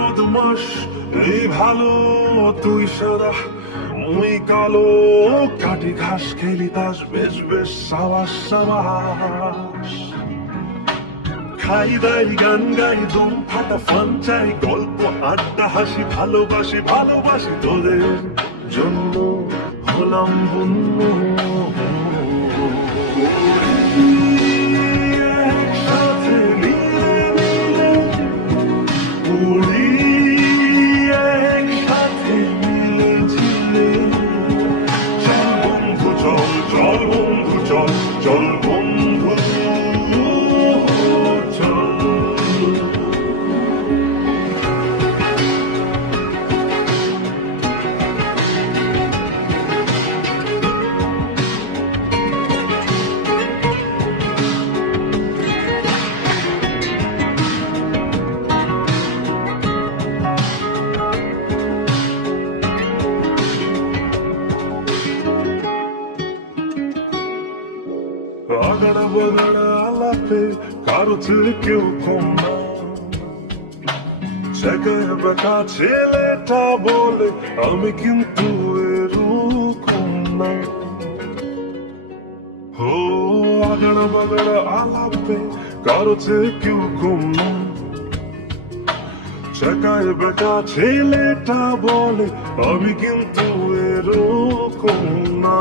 বদমাস এই ভালো তুই সারা মুই কালো কাটি ঘাস খেলি তাস বেশ বেশ সাবাস সাবাস খাই দাই গান গাই দম ফাটা ফান চাই গল্প আড্ডা হাসি ভালোবাসি ভালোবাসি তোদের জন্য হলাম বন্ধু একসাথে মিলে মিলে উড়ি একসাথে মিলে ঝিলে চল বন্ধু চল চল বন্ধু চল চল বন্ধু চল আগাড়া বাগাড়া আলাপে কারো ছেলে কেউ কম না জায়গায় বেকা ছেলেটা বলে আমি কিন্তু এরকম না ও আগাড়া বাগাড়া আলাপে কারো ছেলে কেউ কম না জায়গায় বেকা ছেলেটা বলে আমি কিন্তু এরকম না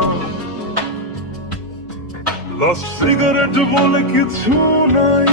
লাস্ট সিগারেট বলে কিছু নাই